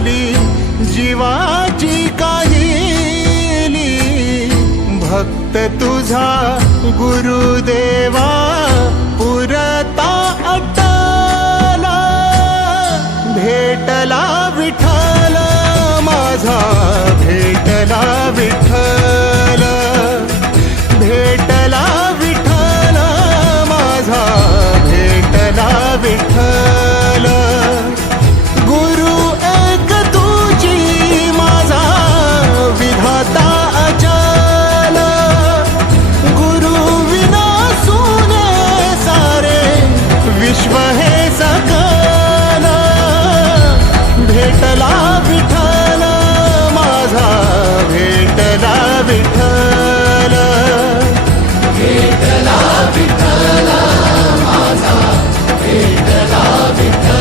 झाली जीवाची काहिली. भक्त तुझा गुरुदेवा पुरता अटला. भेटला विठ्ठल माझा भेटला विठ्ठल. भेट विश्व हे सखाना भेटला विठ्ठल माझा भेटला विठ्ठल. भेटला